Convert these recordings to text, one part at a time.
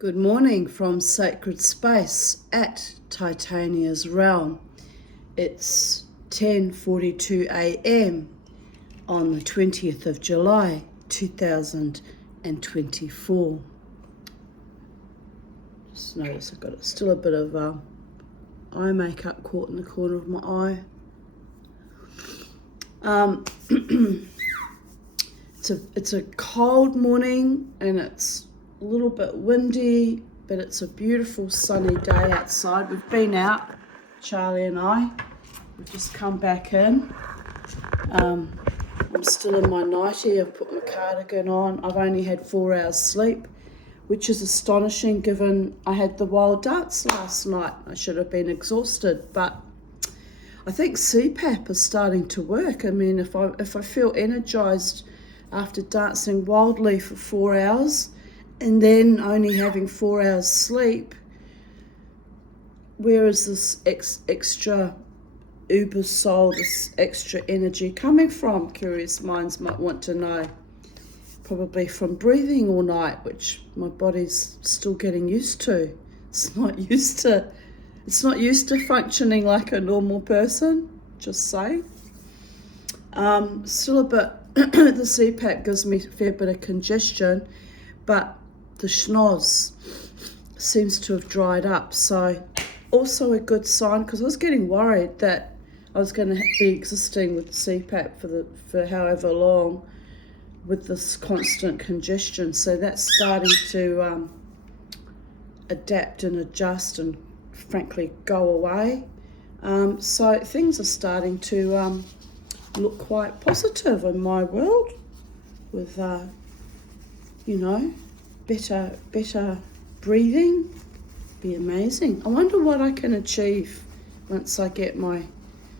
Good morning from Sacred Space at Titania's Realm. It's 10:42 a.m. on the 20th of July 2024. Just notice I've got still a bit of eye makeup caught in the corner of my eye. It's a cold morning and it's a little bit windy, but it's a beautiful sunny day outside. We've been out, Charlie and I. We've just come back in. I'm still in my nightie. I've put my cardigan on. I've only had 4 hours sleep, which is astonishing given I had the wild dance last night. I should have been exhausted, but I think CPAP is starting to work. I mean, if I feel energized after dancing wildly for 4 hours and then only having 4 hours sleep, where is this extra uber soul, this extra energy coming from? Curious minds might want to know. Probably from breathing all night, which my body's still getting used to. It's not used to functioning like a normal person, just saying. Still a bit, the CPAP gives me a fair bit of congestion, but the schnoz seems to have dried up. So also a good sign, because I was getting worried that I was going to be existing with CPAP for however long with this constant congestion. So that's starting to adapt and adjust and frankly go away. So things are starting to look quite positive in my world with better breathing. Be amazing. I wonder what I can achieve once I get my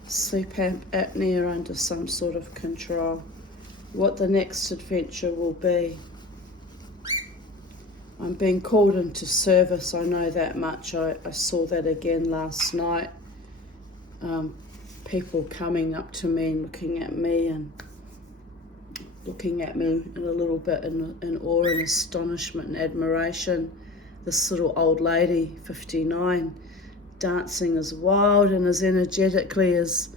sleep apnea under some sort of control, what the next adventure will be. I'm being called into service, I know that much. I saw that again last night. People coming up to me and looking at me in a little bit in awe and astonishment and admiration. This little old lady, 59, dancing as wild and as energetically as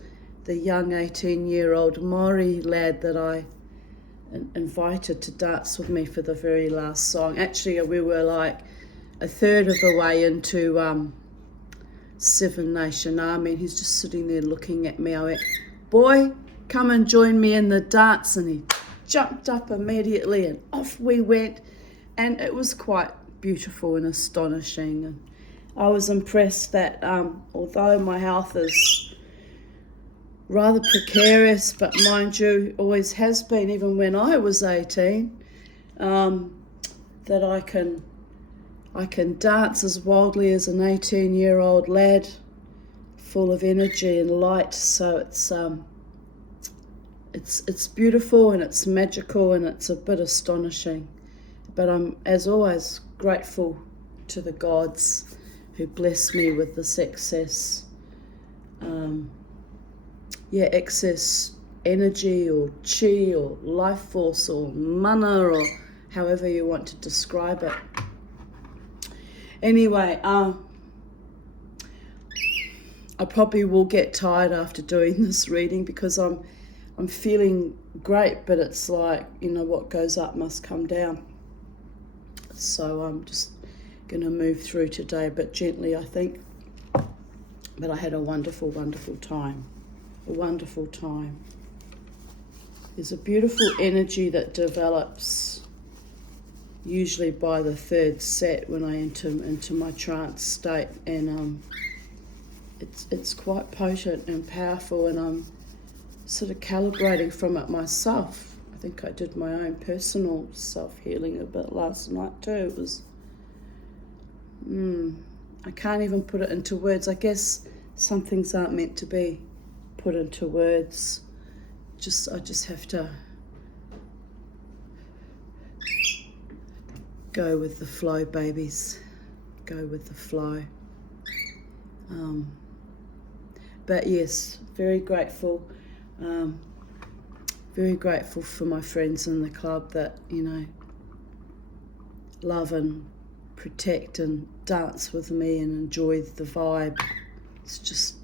the young 18-year-old Maori lad that I invited to dance with me for the very last song. Actually, we were like a third of the way into Seven Nation Army, and he's just sitting there looking at me. I went, "Boy, come and join me in the dance," and he jumped up immediately and off we went, and it was quite beautiful and astonishing. And I was impressed that although my health is rather precarious, but mind you, always has been, even when I was 18, that I can dance as wildly as an 18-year-old lad, full of energy and light. So it's beautiful and it's magical and it's a bit astonishing. But I'm, as always, grateful to the gods who bless me with this excess energy or chi or life force or mana or however you want to describe it. Anyway, I probably will get tired after doing this reading because I'm feeling great, but it's like, what goes up must come down. So I'm just going to move through today a bit gently, I think. But I had a wonderful, wonderful time. A wonderful time. There's a beautiful energy that develops usually by the third set when I enter into my trance state, and it's quite potent and powerful, and I'm sort of calibrating from it myself. I think I did my own personal self-healing a bit last night too. It was, I can't even put it into words. I guess some things aren't meant to be put into words. I just have to go with the flow, babies. Go with the flow. But yes, very grateful. Very grateful for my friends in the club that, love and protect and dance with me and enjoy the vibe. It's just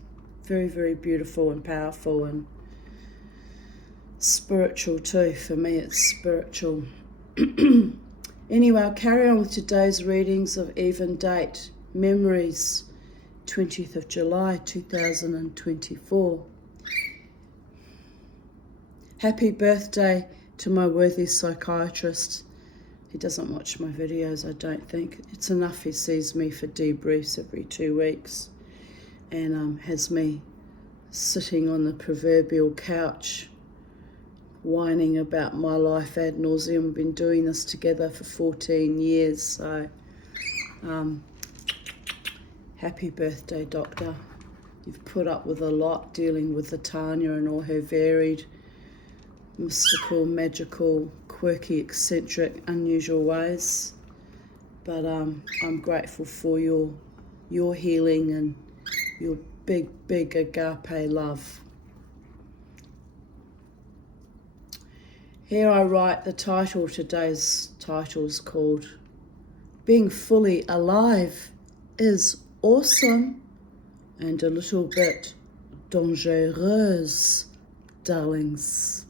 very, very beautiful and powerful and spiritual too. For me, it's spiritual. Anyway, I'll carry on with today's readings of even date memories, 20th of July 2024. Happy birthday to my worthy psychiatrist. He doesn't watch my videos, I don't think. It's enough he sees me for debriefs every 2 weeks and has me sitting on the proverbial couch whining about my life ad nauseum. We've been doing this together for 14 years, so happy birthday, doctor. You've put up with a lot dealing with the Tanya and all her varied, mystical, magical, quirky, eccentric, unusual ways. But I'm grateful for your healing and your big, big agape love. Here I write the title. Today's title is called Being Fully Alive is Awesome and a Little Bit Dangereuse, darlings.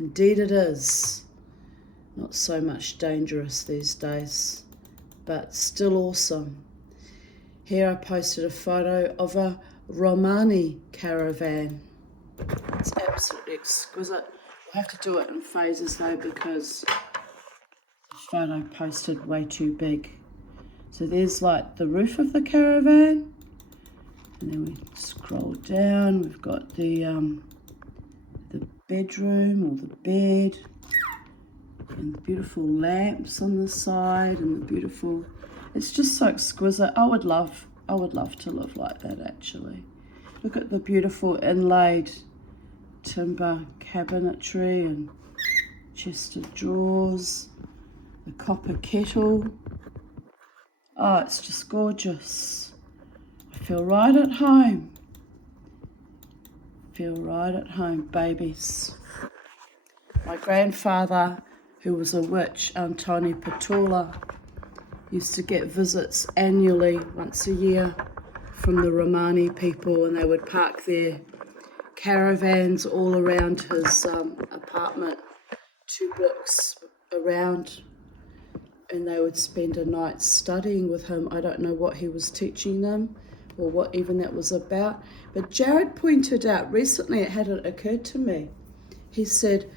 Indeed it is. Not so much dangerous these days, but still awesome. Here I posted a photo of a Romani caravan. It's absolutely exquisite. I have to do it in phases though because the photo posted way too big. So there's like the roof of the caravan, and then we scroll down. We've got the bedroom or the bed, and the beautiful lamps on the side, and the beautiful. It's just so exquisite. I would love to live like that actually. Look at the beautiful inlaid timber cabinetry and chest of drawers, the copper kettle. Oh, it's just gorgeous. I feel right at home. Feel right at home, babies. My grandfather, who was a witch, Antoni Patola, used to get visits annually, once a year, from the Romani people, and they would park their caravans all around his apartment, 2 blocks around, and they would spend a night studying with him. I don't know what he was teaching them or what even that was about, but Jared pointed out recently, it hadn't occurred to me. He said,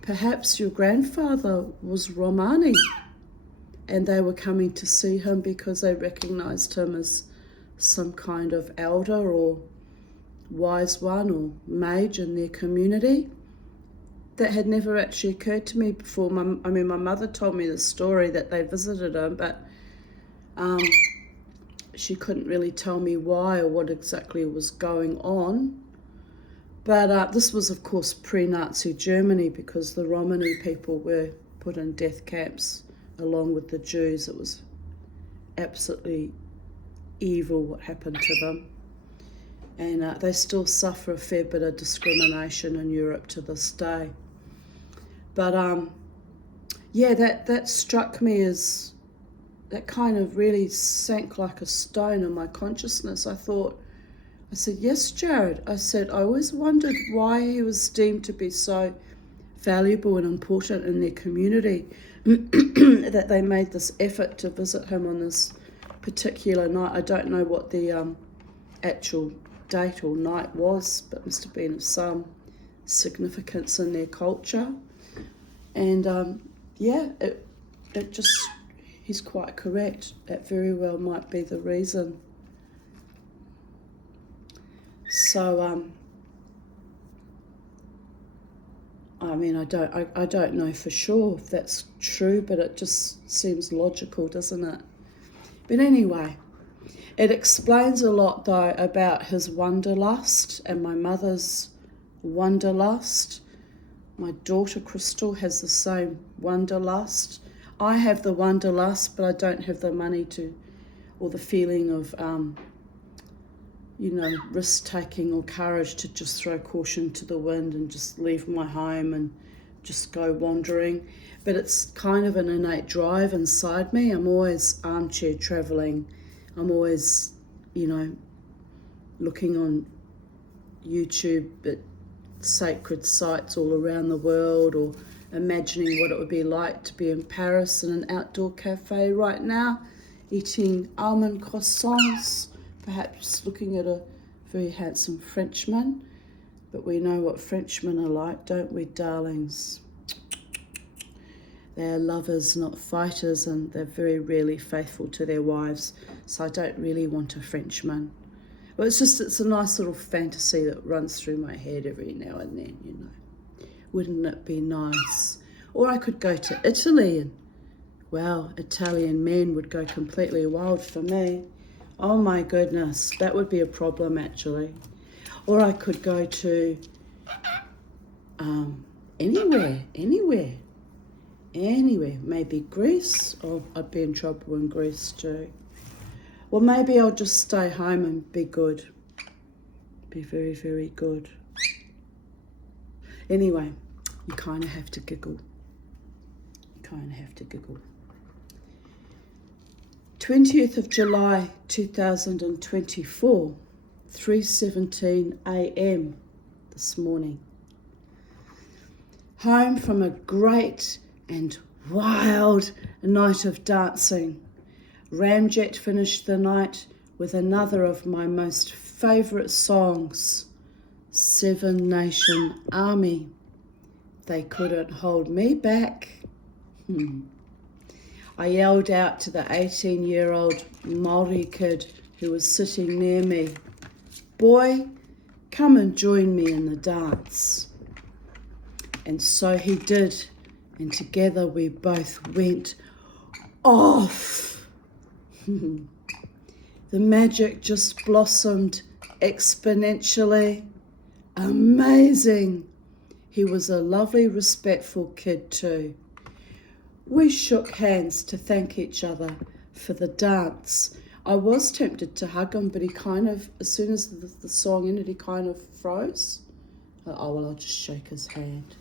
perhaps your grandfather was Romani and they were coming to see him because they recognized him as some kind of elder or wise one or mage in their community. That had never actually occurred to me before. My mother told me the story that they visited him, but she couldn't really tell me why or what exactly was going on. But this was, of course, pre-Nazi Germany, because the Romani people were put in death camps along with the Jews. It was absolutely evil what happened to them. And they still suffer a fair bit of discrimination in Europe to this day. But yeah, that struck me as, that kind of really sank like a stone in my consciousness. I said, yes, Jared. I said, I always wondered why he was deemed to be so valuable and important in their community that they made this effort to visit him on this particular night. I don't know what the actual date or night was, but it must have been of some significance in their culture. And yeah, it just, he's quite correct. That very well might be the reason. So I mean, I don't know for sure if that's true, but it just seems logical, doesn't it? But anyway, it explains a lot though about his wanderlust and my mother's wanderlust. My daughter Crystal has the same wanderlust. I have the wanderlust, but I don't have the money to, or the feeling of, risk-taking or courage to just throw caution to the wind and just leave my home and just go wandering. But it's kind of an innate drive inside me. I'm always armchair travelling. I'm always, looking on YouTube at sacred sites all around the world, or imagining what it would be like to be in Paris in an outdoor cafe right now, eating almond croissants, perhaps looking at a very handsome Frenchman. But we know what Frenchmen are like, don't we, darlings? They're lovers, not fighters, and they're very rarely faithful to their wives. So I don't really want a Frenchman. Well, it's a nice little fantasy that runs through my head every now and then, Wouldn't it be nice? Or I could go to Italy and, well, Italian men would go completely wild for me. Oh my goodness, that would be a problem actually. Or I could go to anywhere, maybe Greece. Oh, I'd be in trouble in Greece too. Well, maybe I'll just stay home and be good. Be very, very good. Anyway, you kind of have to giggle. 20th of July 2024, 3:17 a.m. this morning. Home from a great and wild night of dancing. Ramjet finished the night with another of my most favourite songs, Seven Nation Army. They couldn't hold me back. I yelled out to the 18-year-old Māori kid who was sitting near me, "Boy, come and join me in the dance." And so he did, and together we both went off. The magic just blossomed exponentially. Amazing. He was a lovely, respectful kid too. We shook hands to thank each other for the dance. I was tempted to hug him, but he kind of, as soon as the song ended, he kind of froze. Oh, well, I'll just shake his hand.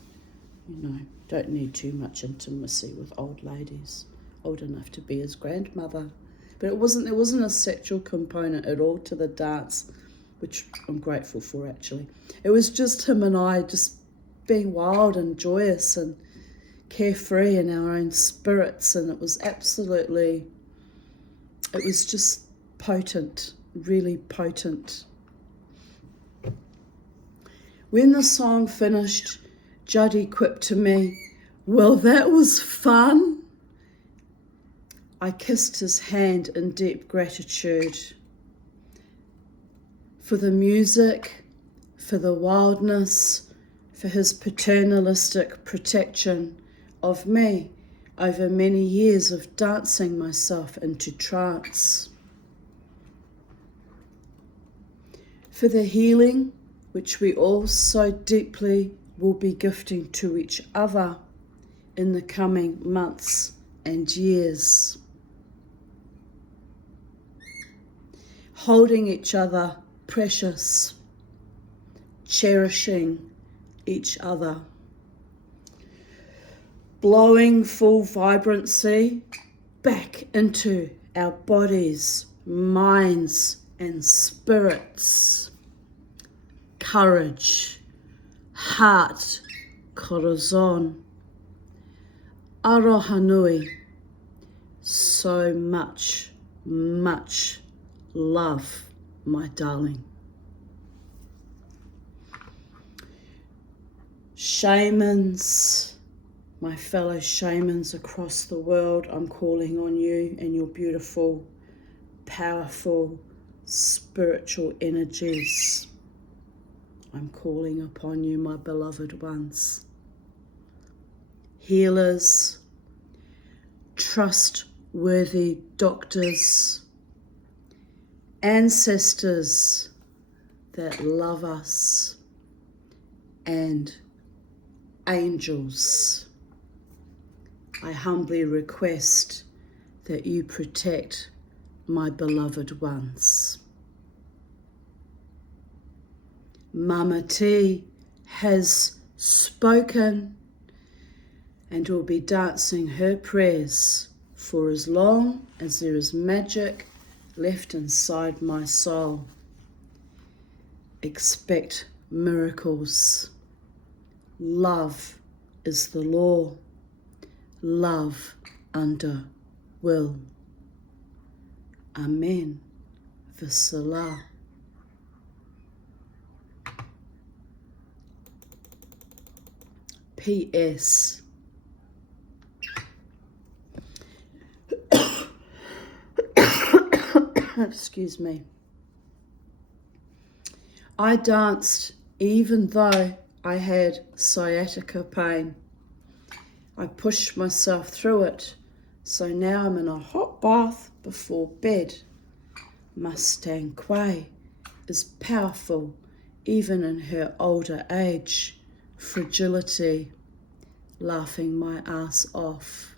Don't need too much intimacy with old ladies, old enough to be his grandmother. But there wasn't a sexual component at all to the dance, which I'm grateful for actually. It was just him and I just being wild and joyous and carefree in our own spirits, and it was just potent, really potent. When the song finished, Juddy quipped to me, "Well, that was fun." I kissed his hand in deep gratitude for the music, for the wildness, for his paternalistic protection of me over many years of dancing myself into trance, for the healing which we all so deeply will be gifting to each other in the coming months and years. Holding each other precious, cherishing each other, blowing full vibrancy back into our bodies, minds and spirits. Courage, heart, corazon. Aroha nui. So much, much love, my darling. Shamans, my fellow shamans across the world, I'm calling on you and your beautiful, powerful, spiritual energies. I'm calling upon you, my beloved ones. Healers, trustworthy doctors, ancestors that love us, and angels. I humbly request that you protect my beloved ones. Mama T has spoken. and will be dancing her prayers for as long as there is magic left inside my soul. Expect miracles. Love is the law. Love under will. Amen. V'salah. P.S. Excuse me. I danced even though I had sciatica pain. I pushed myself through it, so now I'm in a hot bath before bed. Mustang Quay is powerful even in her older age. Fragility, laughing my ass off.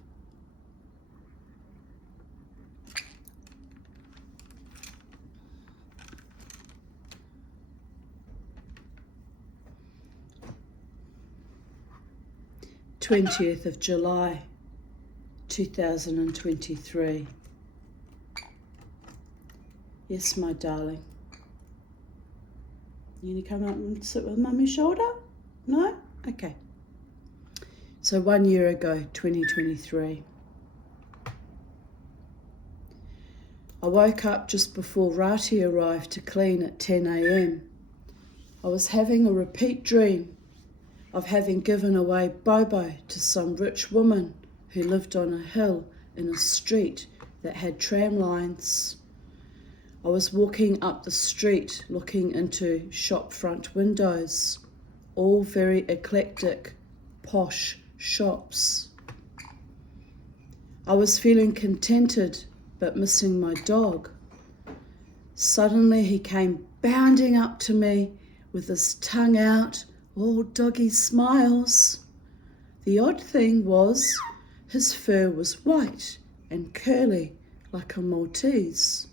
July 20th, 2023. Yes, my darling. You need to come up and sit with Mummy's shoulder? No? Okay. So 1 year ago, 2023. I woke up just before Rati arrived to clean at 10 a.m. I was having a repeat dream of having given away Bobo to some rich woman who lived on a hill in a street that had tram lines. I was walking up the street looking into shop front windows, all very eclectic, posh shops. I was feeling contented but missing my dog. Suddenly he came bounding up to me with his tongue out, all doggy smiles. The odd thing was his fur was white and curly like a Maltese.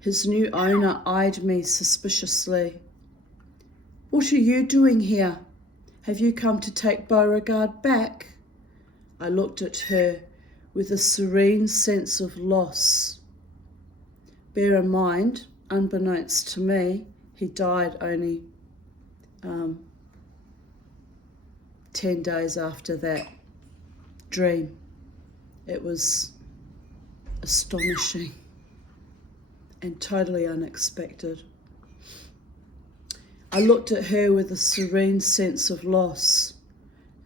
His new owner eyed me suspiciously. "What are you doing here? Have you come to take Beauregard back?" I looked at her with a serene sense of loss. Bear in mind, unbeknownst to me, he died only 10 days after that dream. It was astonishing and totally unexpected. I looked at her with a serene sense of loss.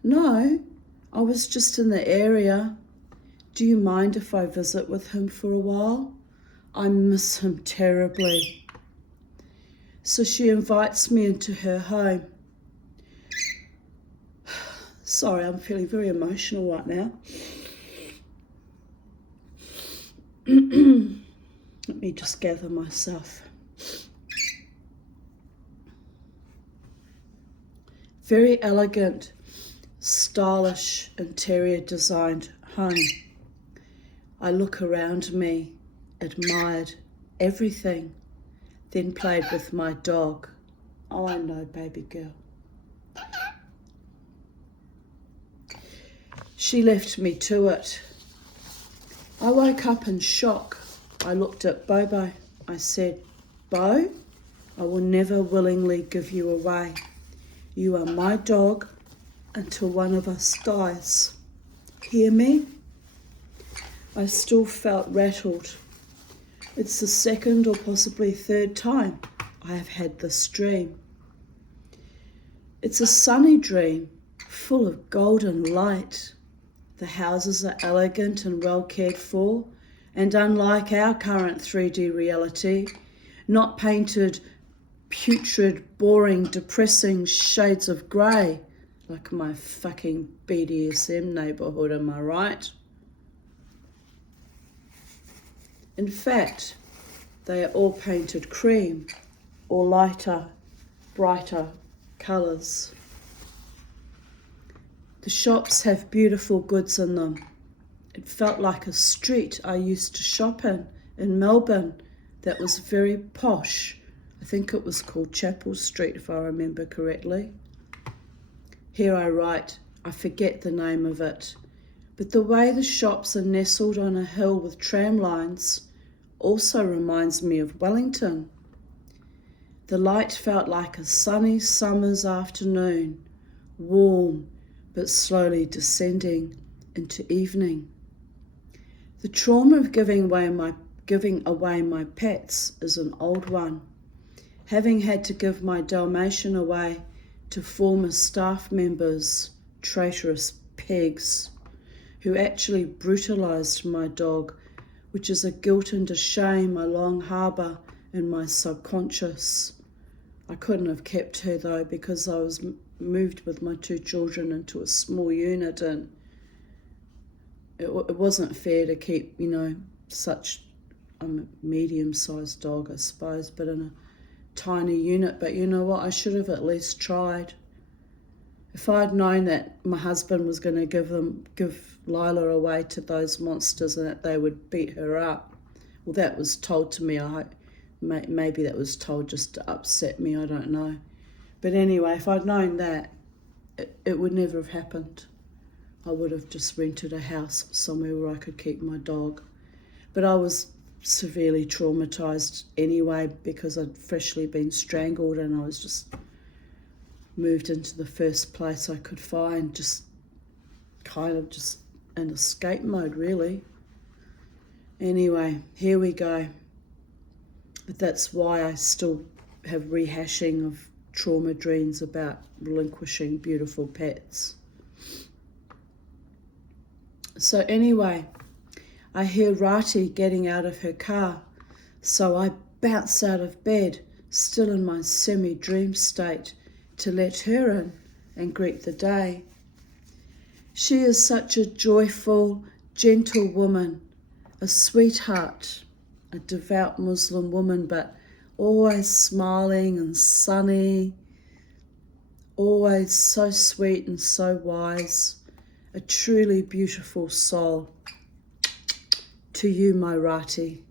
"No, I was just in the area. Do you mind if I visit with him for a while? I miss him terribly." So she invites me into her home. Sorry, I'm feeling very emotional right now. Let me just gather myself. Very elegant, stylish, interior designed home. I look around me, admired everything, then played with my dog. Oh, I know, baby girl. She left me to it. I woke up in shock. I looked at Bobo. I said, "Bo, I will never willingly give you away. You are my dog until one of us dies. Hear me?" I still felt rattled. It's the second or possibly third time I have had this dream. It's a sunny dream, full of golden light. The houses are elegant and well cared for, and unlike our current 3D reality, not painted putrid, boring, depressing shades of grey, like my fucking BDSM neighbourhood, am I right? In fact, they are all painted cream or lighter, brighter colours. The shops have beautiful goods in them. It felt like a street I used to shop in Melbourne that was very posh. I think it was called Chapel Street, if I remember correctly. Here I write, I forget the name of it, but the way the shops are nestled on a hill with tram lines also reminds me of Wellington. The light felt like a sunny summer's afternoon, warm but slowly descending into evening. The trauma of giving away my pets is an old one. Having had to give my Dalmatian away to former staff members, traitorous pegs, who actually brutalised my dog, which is a guilt and a shame I long harbour in my subconscious. I couldn't have kept her though, because I was moved with my 2 children into a small unit, and it wasn't fair to keep, such a medium-sized dog, I suppose, but in a tiny unit. But you know what? I should have at least tried. If I'd known that my husband was going to give Lila away to those monsters and that they would beat her up, well, that was told to me. Maybe that was told just to upset me, I don't know. But anyway, if I'd known that, it would never have happened. I would have just rented a house somewhere where I could keep my dog. But I was severely traumatised anyway, because I'd freshly been strangled and I was just moved into the first place I could find, just in escape mode, really. Anyway, here we go. But that's why I still have rehashing of trauma dreams about relinquishing beautiful pets. So anyway, I hear Rati getting out of her car, so I bounce out of bed, still in my semi-dream state, to let her in and greet the day. She is such a joyful, gentle woman, a sweetheart, a devout Muslim woman, but always smiling and sunny, always so sweet and so wise, a truly beautiful soul. To you, my Rati.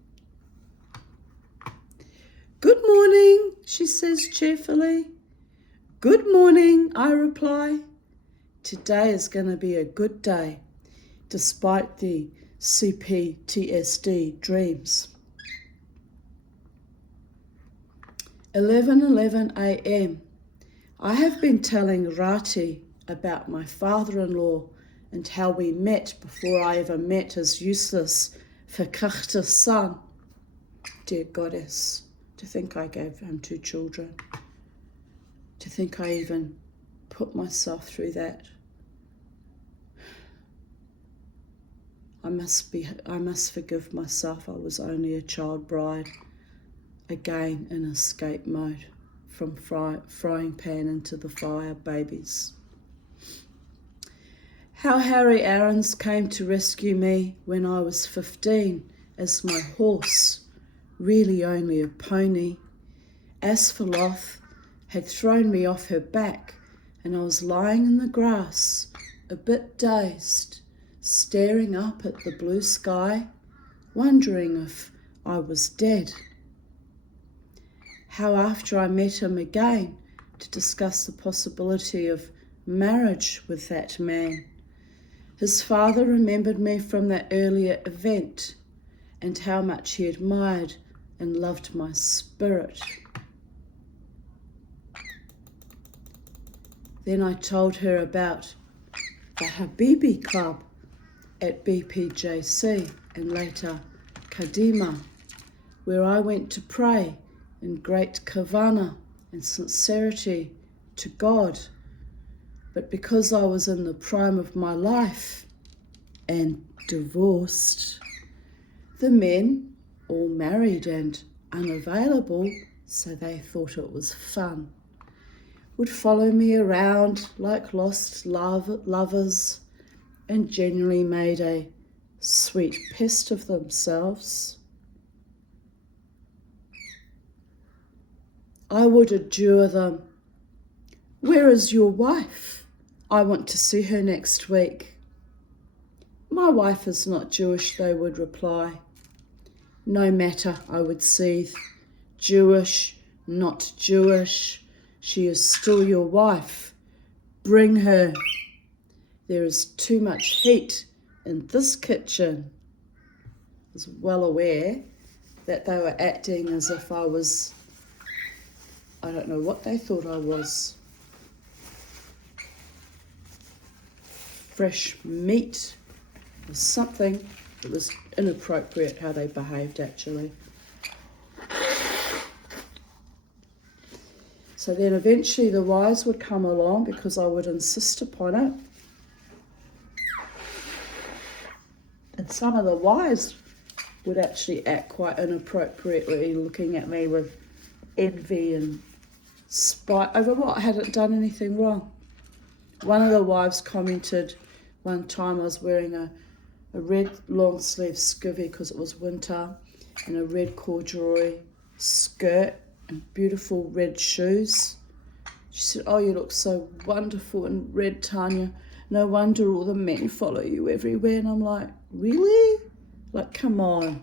Good morning, she says cheerfully. Good morning, I reply. Today is going to be a good day, despite the CPTSD dreams. 11:11 a.m. I have been telling Rati about my father-in-law and how we met before I ever met his useless, verkrachte son. Dear goddess, to think I gave him 2 children. To think I even put myself through that. I must forgive myself. I was only a child bride. Again in escape mode, from frying pan into the fire, babies. How Harry Aarons came to rescue me when I was 15 as my horse, really only a pony, Asphiloth, had thrown me off her back, and I was lying in the grass, a bit dazed, staring up at the blue sky, wondering if I was dead. How after I met him again to discuss the possibility of marriage with that man, his father remembered me from that earlier event and how much he admired and loved my spirit. Then I told her about the Habibi Club at BPJC and later Kadima, where I went to pray in great kavana and sincerity to God. But because I was in the prime of my life and divorced, the men, all married and unavailable, so they thought it was fun, would follow me around like lost lovers and generally made a sweet pest of themselves. I would adjure them. Where is your wife? I want to see her next week. My wife is not Jewish, they would reply. No matter, I would seethe. Jewish, not Jewish. She is still your wife. Bring her. there is too much heat in this kitchen. I was well aware that they were acting as if I was, I don't know what they thought I was. Fresh meat or something. It was inappropriate how they behaved actually. So then eventually the wives would come along because I would insist upon it. And some of the wives would actually act quite inappropriately, looking at me with envy and spite over what I hadn't done anything wrong. One of the wives commented one time I was wearing a red long sleeve skivvy because it was winter, and a red corduroy skirt and beautiful red shoes. She said, "Oh, you look so wonderful in red, Tanya. No wonder all the men follow you everywhere." And I'm like, really? Like, come on,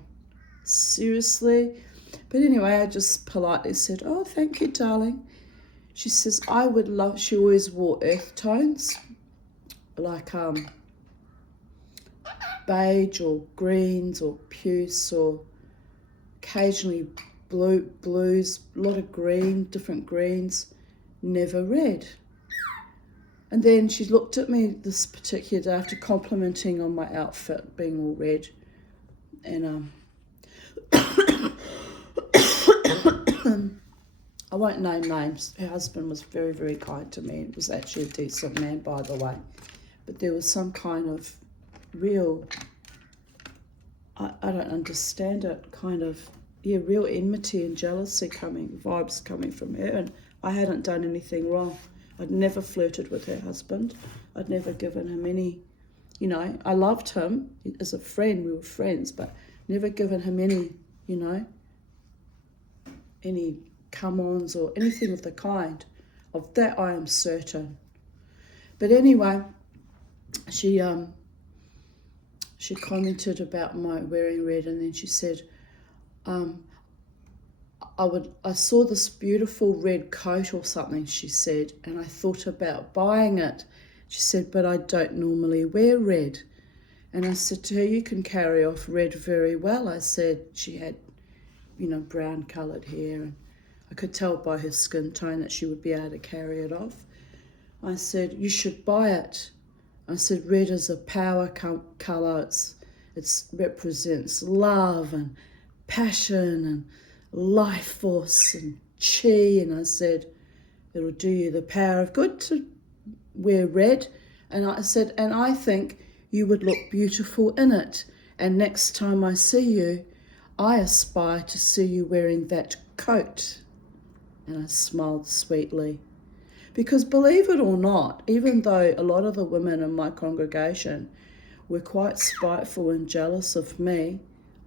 seriously? But anyway, I just politely said, "Oh, thank you, darling." She says, "I would love," she always wore earth tones, like beige or greens or puce or occasionally blues, a lot of green, different greens, never red. And then she looked at me this particular day after complimenting on my outfit being all red, and I won't name names. Her husband was very, very kind to me. He was actually a decent man, by the way. But there was some kind of real, I don't understand it, kind of, real enmity and jealousy vibes coming from her. And I hadn't done anything wrong. I'd never flirted with her husband. I'd never given him any, I loved him as a friend. We were friends, but never given him any, any come-ons or anything of the kind. Of that I am certain. But anyway, she commented about my wearing red, and then she said, I saw this beautiful red coat or something, she said, and I thought about buying it. She said, but I don't normally wear red. And I said to her, you can carry off red very well. I said she had, brown coloured hair, and I could tell by her skin tone that she would be able to carry it off. I said, you should buy it. I said, red is a power colour. It represents love and passion and life force and chi. And I said, it'll do you the power of good to wear red. And I said, and I think you would look beautiful in it. And next time I see you, I aspire to see you wearing that coat. And I smiled sweetly. Because believe it or not, even though a lot of the women in my congregation were quite spiteful and jealous of me,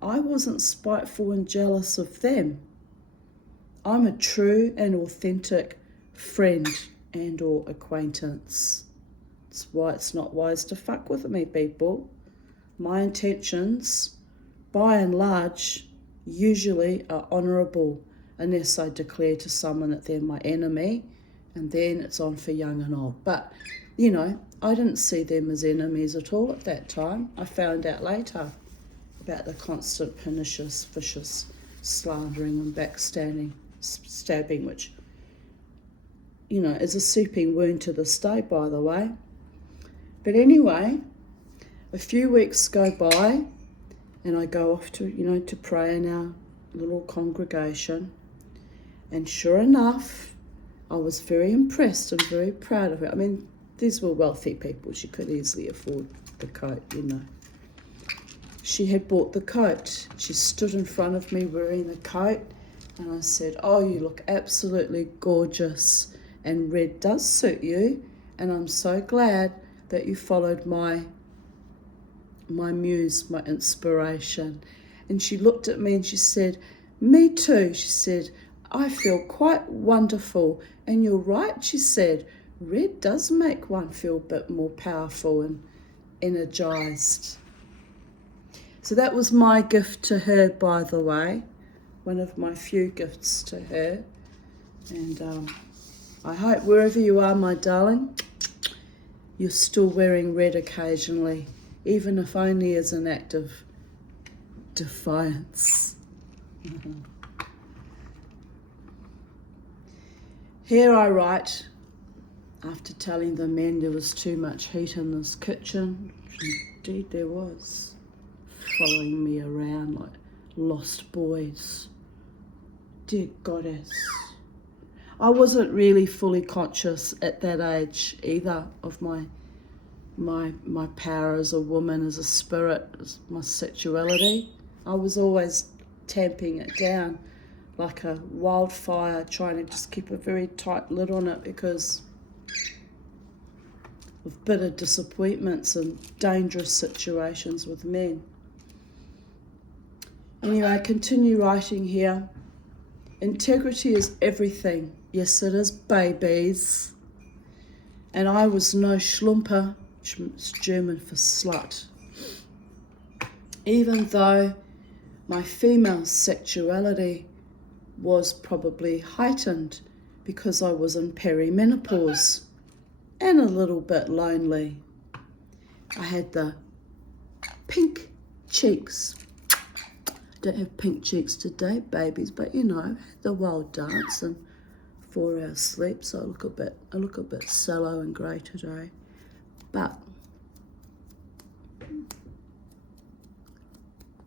I wasn't spiteful and jealous of them. I'm a true and authentic friend and or acquaintance. That's why it's not wise to fuck with me, people. My intentions, by and large, usually are honourable, unless I declare to someone that they're my enemy, and then it's on for young and old. But, I didn't see them as enemies at all at that time. I found out later about the constant pernicious, vicious slandering and backstabbing, which, is a seeping wound to this day, by the way. But anyway, a few weeks go by, and I go off to, to pray in our little congregation. And sure enough, I was very impressed and very proud of her. I mean, these were wealthy people. She could easily afford the coat, She had bought the coat. She stood in front of me wearing the coat, and I said, oh, you look absolutely gorgeous, and red does suit you, and I'm so glad that you followed my muse, my inspiration. And she looked at me and she said, me too. She said, I feel quite wonderful. And you're right, she said, red does make one feel a bit more powerful and energized. So that was my gift to her, by the way, one of my few gifts to her. And I hope wherever you are, my darling, you're still wearing red occasionally, even if only as an act of defiance. Here I write, after telling the men there was too much heat in this kitchen, indeed there was, following me around like lost boys. Dear Goddess. I wasn't really fully conscious at that age either of my power as a woman, as a spirit, as my sexuality. I was always tamping it down like a wildfire, trying to just keep a very tight lid on it because of bitter disappointments and dangerous situations with men. Anyway, I continue writing here. Integrity is everything. Yes, it is, babies. And I was no schlumper, it's German for slut. Even though my female sexuality was probably heightened because I was in perimenopause and a little bit lonely. I had the pink cheeks. Don't have pink cheeks today, babies, but you know, I had the wild dance and 4 hours sleep, so I look a bit sallow and grey today. But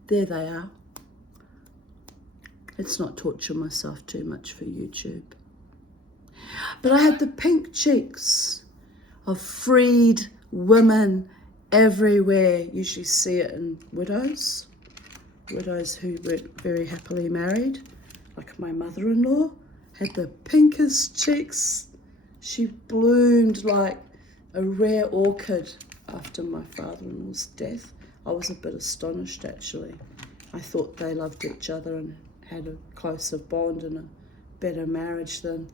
there they are. Let's not torture myself too much for YouTube. But I had the pink cheeks of freed women everywhere. Usually see it in widows who were very happily married, like my mother-in-law, had the pinkest cheeks. She bloomed like a rare orchid after my father-in-law's death. I was a bit astonished, actually. I thought they loved each other and had a closer bond and a better marriage than.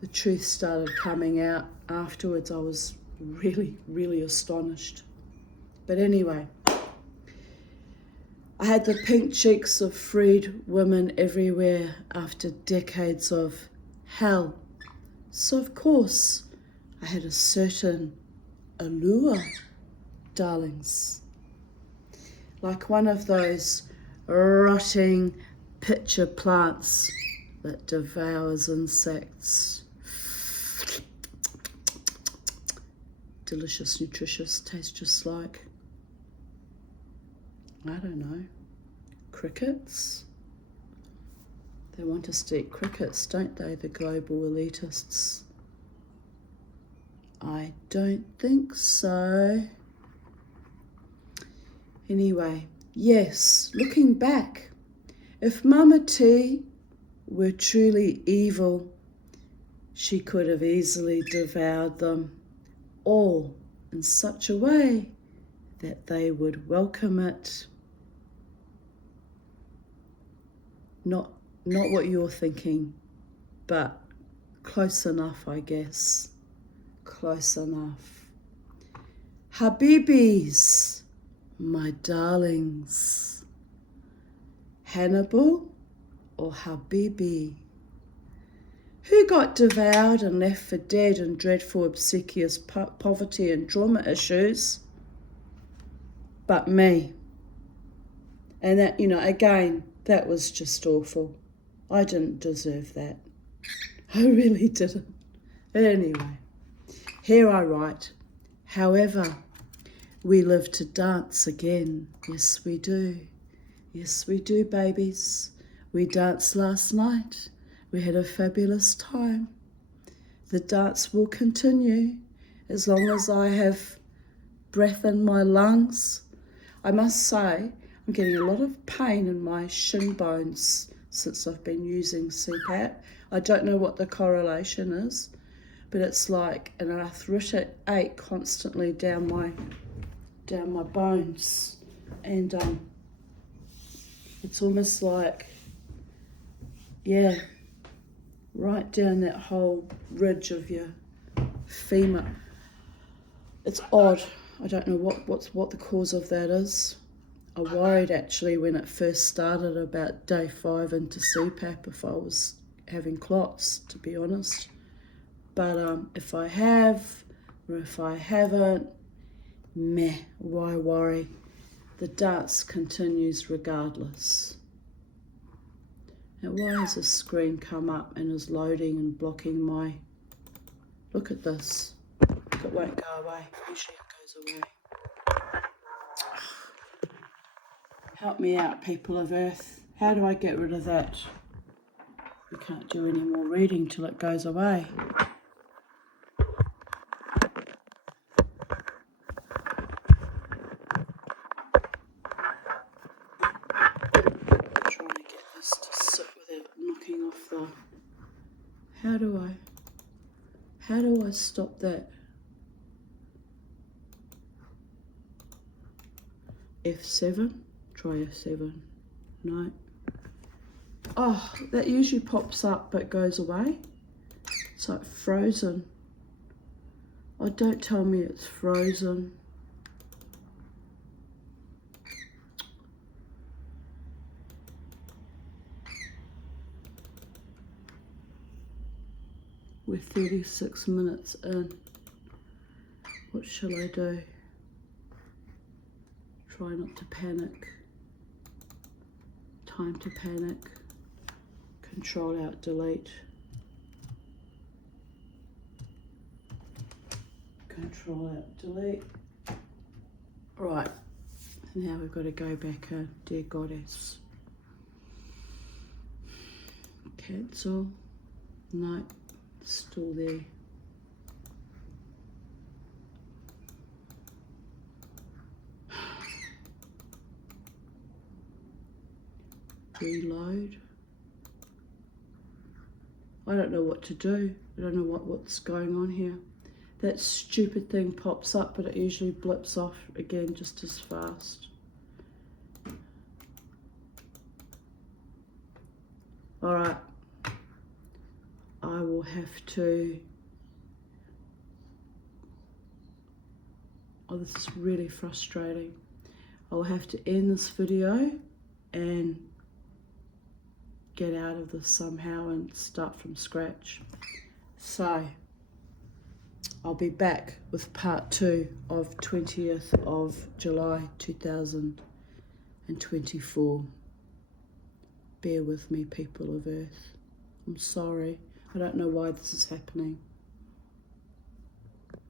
The truth started coming out afterwards. I was really, really astonished. But anyway, I had the pink cheeks of freed women everywhere after decades of hell. So of course, I had a certain allure, darlings. Like one of those rotting pitcher plants that devours insects. Delicious, nutritious, tastes just like, I don't know, crickets. They want us to eat crickets, don't they, the global elitists? I don't think so. Anyway, yes, looking back, if Mama T were truly evil, she could have easily devoured them all in such a way that they would welcome it. Not what you're thinking, but close enough, I guess. Close enough. Habibis, my darlings. Hannibal or Habibi? Who got devoured and left for dead in dreadful obsequious poverty and trauma issues? But me. And that, again, that was just awful. I didn't deserve that. I really didn't. Anyway, here I write, however, we live to dance again. Yes, we do. Yes, we do, babies. We danced last night. We had a fabulous time. The dance will continue as long as I have breath in my lungs. I must say, I'm getting a lot of pain in my shin bones since I've been using CPAP. I don't know what the correlation is, but it's like an arthritic ache constantly down my bones, and it's almost like, right down that whole ridge of your femur. It's odd. I don't know what the cause of that is. I worried actually when it first started about day 5 into CPAP if I was having clots, to be honest. But if I have, Or if I haven't, meh, why worry? The dance continues regardless. Now why has this screen come up and is loading and blocking my... Look at this. It won't go away. Usually it goes away. Help me out, people of Earth. How do I get rid of that? We can't do any more reading till it goes away. Trying to get this to sit without knocking off the... How do I stop that? F7? Try F7. No. Oh, that usually pops up but goes away. It's like frozen. Oh, don't tell me it's frozen. We're 36 minutes in. What shall I do? Try not to panic. Time to panic. Control Alt Delete. Control Alt Delete. Right. Now we've got to go back in. Dear Goddess. Cancel. No. Still there. Reload. I don't know what to do. I don't know what's going on here. That stupid thing pops up, but it usually blips off again just as fast. Alright. I will have to... Oh, this is really frustrating. I will have to end this video and get out of this somehow and start from scratch. So, I'll be back with part 2 of 20th of July 2024. Bear with me, people of Earth. I'm sorry. I don't know why this is happening.